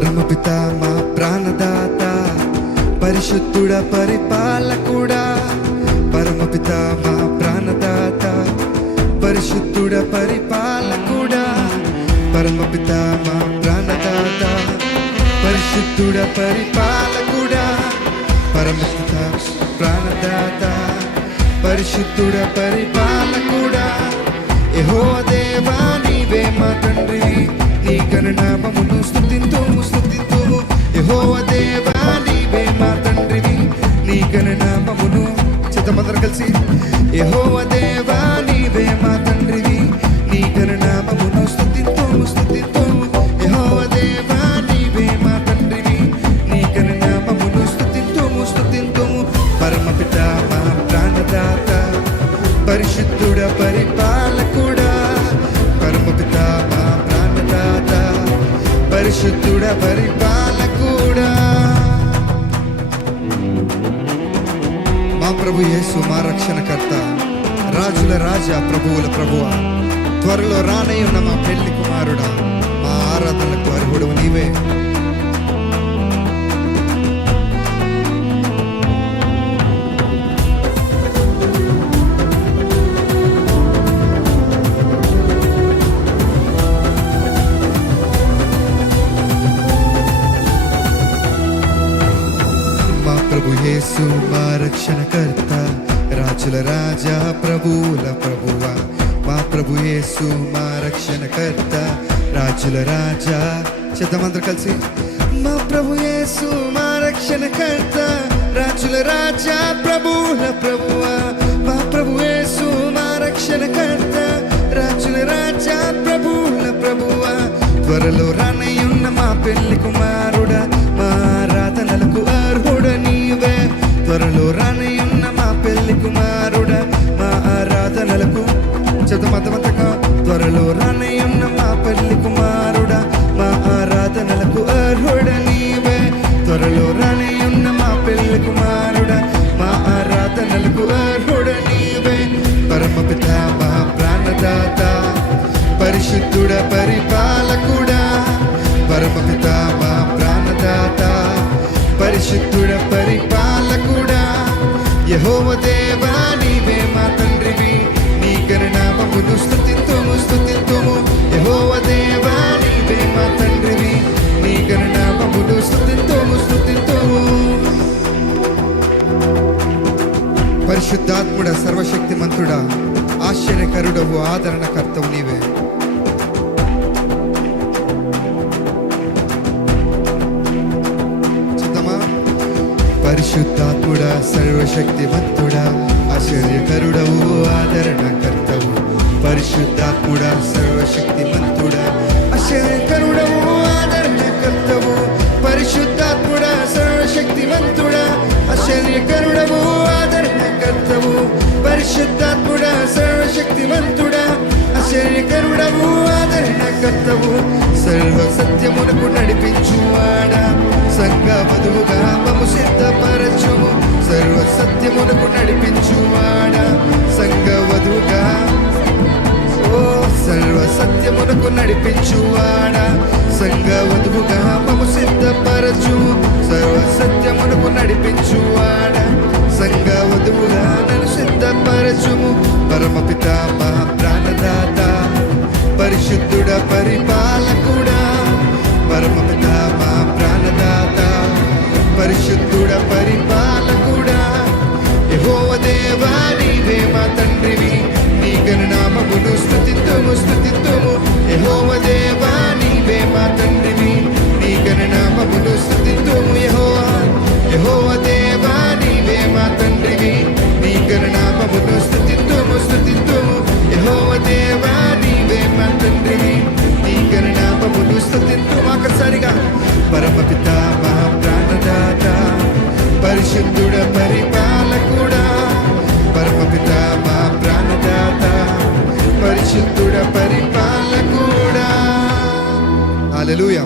పరమపిత మా ప్రాణదాత, పరిశుద్ధుడ పరిపాలకుడా. పరమపిత మా ప్రాణదాత, పరిశుద్ధుడ పరిపాలకుడా. పరమపిత మా ప్రాణదాత, పరిశుద్ధుడ పరిపాలకుడా. పరమపిత ప్రాణదాత, పరిశుద్ధుడ పరిపాలకుడా. యెహోవా దేవా నీవే మా తండ్రి, నీ ఘననామమును స్తుతింతుము స్తుతింతుము. యెహోవా దేవా నీవే మా తండ్రివి, నీ ఘననామమును చిత్తమందరం కలిసి. యెహోవా దేవా నీవే మా తండ్రివి, నీ ఘననామమును స్తుతింతుము స్తుతింతుము. యెహోవా దేవా నీవే మా తండ్రివి, నీ ఘననామమును స్తుతింతుము స్తుతింతుము. పరమపిత మా ప్రాణదాత, పరిశుద్ధుడ పరిపాలకుడా. పరమపిత మా ప్రాణదాత, పరిశుద్ధుడ పరిపాలకుడా. మా ప్రభు యేసు మా రక్షణకర్త, రాజుల రాజా ప్రభువుల ప్రభువా, త్వరలో రానయ్యున్న మా పెళ్లి కుమారుడా, మా ఆరాధనలకు అర్హుడు నీవే. ప్రభు యేసు మా రక్షణకర్త, రాజుల రాజా ప్రభువుల ప్రభువా. మా ప్రభు యేసు మా రక్షణకర్త, రాజుల రాజా. చేద్దామందరూ కలిసి. మా ప్రభు యేసు మా రక్షణకర్త, రాజుల రాజా ప్రభువుల ప్రభువా. మా ప్రభు యేసు మా రక్షణకర్త, రాజుల రాజా ప్రభువుల ప్రభువా. త్వరలో రానయ్యున్న మా పెళ్లి కుమారుడా, మా ఆరాధనలకు అర్హుడ నీవే. త్వరలో రానయ్యున్న మా పెళ్లి కుమారుడా, మా ఆరాధనలకు చదమతమతగా. త్వరలో రానయ్యున్న మా పెళ్లి కుమారుడా, మా ఆరాధనలకు అర్హుడ నీవే. త్వరలో రానయ్యున్న మా పెళ్లి కుమారుడా, మా ఆరాధనలకు అర్హుడ నీవే. పరమపిత మా ప్రాణదాత, పరిశుద్ధుడ పరిపాలకుడా. పరమపిత మా ప్రాణదాత, పరిశుద్ధుడ పరిపాలకుడా. యెహోవా దేవా నీవే మా తండ్రివి, నీ ఘననామమును స్తుతింతుము స్తుతింతుము. యెహోవా దేవా నీవే మా తండ్రివి, నీ ఘననామమును స్తుతింతుము స్తుతింతుము. పరిశుద్ధాత్ముడ, సర్వశక్తిమంతుడా, ఆశ్చర్యకరుడవు, ఆదరణకర్తవు నీవే. పరిశుద్ధాత్ముడా, సర్వశక్తిమంతుడా, ఆశ్చర్యకరుడవు, ఆదరణకర్తవు. పరిశుద్ధాత్ముడా, సర్వశక్తిమంతుడా, ఆశ్చర్యకరుడవు, ఆదరణకర్తవు. పరిశుద్ధాత్ముడా, సర్వశక్తిమంతుడా, ఆశ్చర్యకరుడవు, ఆదరణకర్తవు. పరిశుద్ధాత్ముడా, సర్వశక్తిమంతుడా, ఆశ్చర్యకరుడవు, ఆదరణకర్తవు. సర్వ సత్యమునకు నడిపించువాడా, సంఘ వధువుగా మమ్ము సిద్ధపరచుము. సర్వ సత్యమునకు నడిపించువాడా, సంఘ వధువుగా. ఓ సర్వ సత్యమునకు నడిపించువాడా, సంఘ వధువుగా మమ్ము సిద్ధపరచుము. సర్వ సత్యమునకు నడిపించువాడా, సంఘ వధువుగా నన్ను సిద్ధపరచుము. పరమపిత మా ప్రాణదాత, పరిశుద్ధుడ పరిపాలకుడా. పరమపిత మా ప్రాణదాత, పరిశుద్ధుడ పరిపాలకుడా. యెహోవా దేవా నీవే మా తండ్రివి, నీ ఘననామమును స్తుతింతుము స్తుతింతుము. యెహోవా దేవా నీవే మా తండ్రివి, నీ ఘననామమును స్తుతింతుము. యెహోవా దేవా నీవే మా తండ్రివి, నీ ఘననామమును స్తుతింతుము స్తుతింతుము. యెహోవా దేవా నీవే మా తండ్రివి, నీ ఘననామమును స్తుతింతుము. ఒకసారిగా. పరమపిత మా ప్రాణదాత, పరిశుద్ధుడ పరిపాలకుడా. పరమపిత మా ప్రాణదాత, పరిశుద్ధుడ పరిపాలకుడా. హల్లెలూయా.